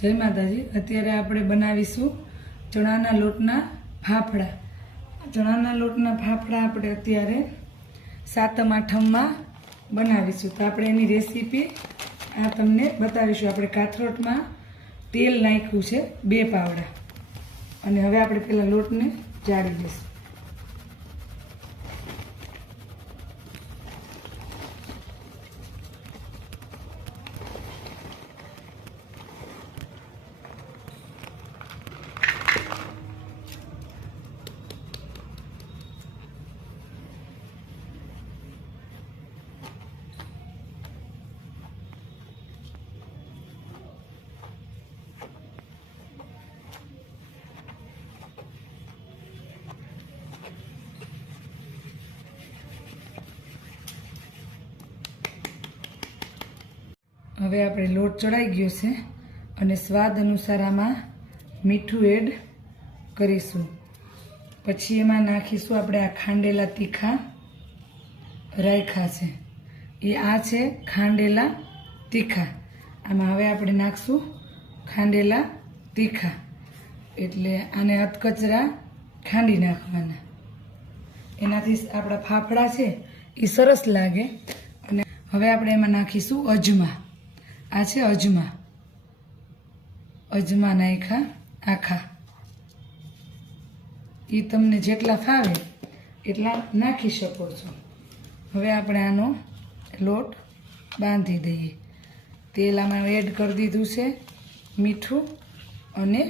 જય માતાજી। અત્યારે આપણે બનાવીશું ચણાના લોટના ફાફડા। ચણાના લોટના ફાફડા આપણે અત્યારે સાતમ આઠમમાં બનાવીશું। તો આપણે એની રેસીપી આ તમને બતાવીશું। આપણે કાથરોટમાં તેલ નાખ્યું છે 2 પાવડા અને હવે આપણે પહેલાં લોટને જાળી લઈશું। હવે આપણે લોટ ચડાઈ ગયો છે અને સ્વાદ અનુસાર આમાં મીઠું એડ કરીશું। પછી એમાં નાખીશું આપણે આ ખાંડેલા તીખા રાયખા છે, એ આ છે ખાંડેલા તીખા। આમાં હવે આપણે નાખશું ખાંડેલા તીખા, એટલે આને અધકચરા ખાંડી નાખવાના। એનાથી આપણા ફાફડા છે એ સરસ લાગે। અને હવે આપણે એમાં નાખીશું અજમા। આ છે અજમા, અજમા નાખ્યા આખા। એ તમને જેટલા ફાવે એટલા નાખી શકો છો। હવે આપણે આનો લોટ બાંધી દઈએ। તેલ આમાં એડ કરી દીધું છે, મીઠું અને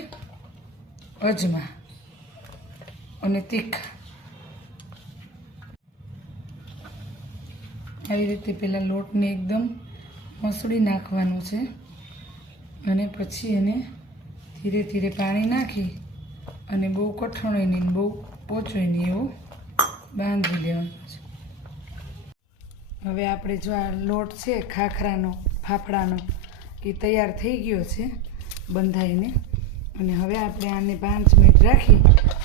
અજમા અને તીખા। આવી રીતે પહેલાં લોટને એકદમ મસળી નાખવાનું છે અને પછી એને ધીરે ધીરે પાણી નાખી અને બહુ કઠણોય નહીં બહુ પોચોય નહીં એવું બાંધી લેવાનું છે। હવે આપણે જો આ લોટ છે ખાખરાનો ફાફડાનો એ તૈયાર થઈ ગયો છે બંધાઈને। અને હવે આપણે આને 5 મિનિટ રાખી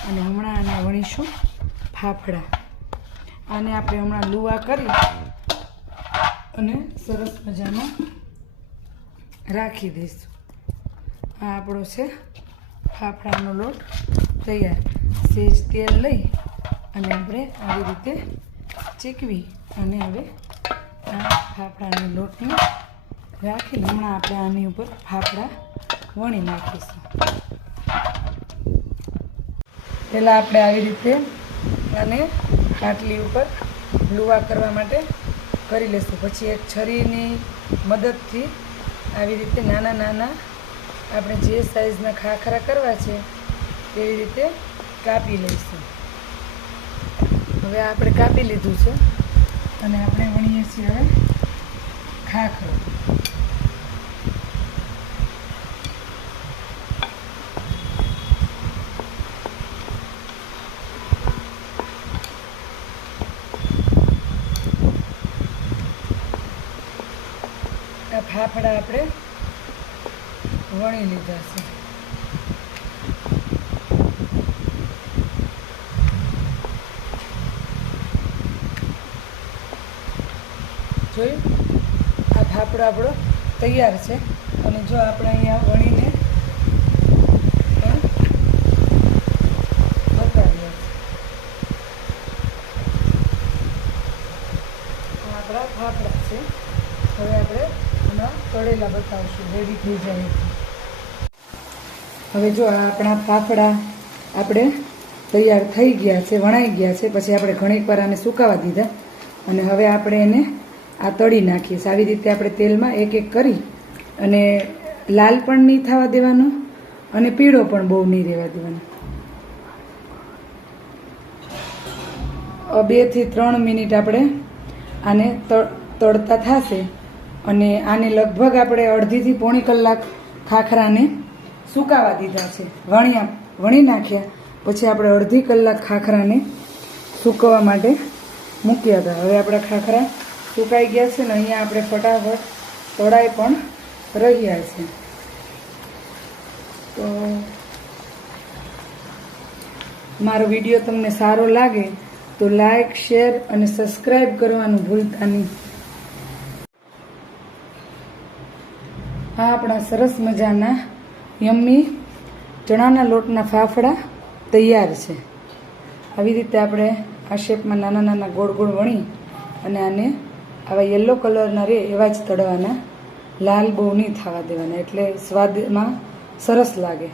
અને હમણાં આને વણીશું ફાફડા। આને આપણે હમણાં લુવા કરી અને સરસ મજામાં રાખી દઈશું। આ આપણો છે ફાફડાનો લોટ તૈયાર। સેજ તેલ લઈ અને આપણે આવી રીતે ચીકવી અને હવે આ ફાફડાના લોટને રાખીને હમણાં આપણે આની ઉપર ફાફડા વણી નાખીશું। પહેલાં આપણે આવી રીતે આને પાટલી ઉપર લુવા કરવા માટે કરી લેશું। પછી એક છરીની મદદથી આવી રીતે નાના નાના આપણે જે સાઈઝના ખાખરા કરવા છે તેવી રીતે કાપી લઈશું। હવે આપણે કાપી લીધું છે અને આપણે વણીએ છીએ હવે ખાખરો। આ ફાફડા આપણે વણી લીધા છે। જોયું, આ ફાફડો આપણો તૈયાર છે। અને જો આપણે અહીંયા વણીને પણ બતાવ્યા છે। આ આપણા ફાફડા છે। હવે આપણે હમણાં તળેલા બતાવશું, રેડી થઈ જાય। હવે જો આ આપણા ફાફડા આપણે તૈયાર થઈ ગયા છે, વણાઈ ગયા છે। પછી આપણે ઘણીક વાર આને સુકાવા દીધા અને હવે આપણે એને આ તળી નાખીએ। આવી રીતે આપણે તેલમાં એક એક કરી અને લાલ પણ નહીં થવા દેવાનો અને પીળો પણ બહુ નહીં રહેવા દેવાનો। 2 થી 3 મિનિટ આપણે આને તળતા થશે અને આને લગભગ આપણે અડધીથી પોણી કલાક ખાખરાને સુકાવા દીધા છે। વણી નાખ્યા પછી આપણે અડધી કલાક ખાખરાને સૂકવવા માટે મૂક્યા હતા। હવે આપણા ખાખરા સુકાઈ ગયા છે ને અહીંયા આપણે ફટાફટ તળાઈ પણ રહ્યા છે। તો મારો વિડીયો તમને સારો લાગે તો લાઈક, શેર અને સબસ્ક્રાઈબ કરવાનું ભૂલતા નહીં। આ આપણા સરસ મજાના યમ્મી ચણાના લોટના ફાફડા તૈયાર છે. આવી રીતે આપણે આ શેપમાં નાના નાના ગોળ ગોળ વણી અને આને આવા યલો કલરના રહે એવા જ તળવાના, લાલ બહુ નહીં થવા દેવાના, એટલે સ્વાદમાં સરસ લાગે.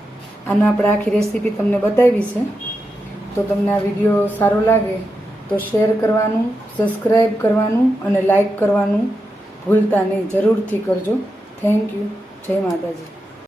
આનો આપણે આખી રેસીપી તમને બતાવી છે. તો તમને આ વિડીયો સારો લાગે તો શેર કરવાનું, સબસ્ક્રાઈબ કરવાનું અને લાઈક કરવાનું ભૂલતા નહીં. જરૂરથી કરજો. Thank you. જય માતાજી.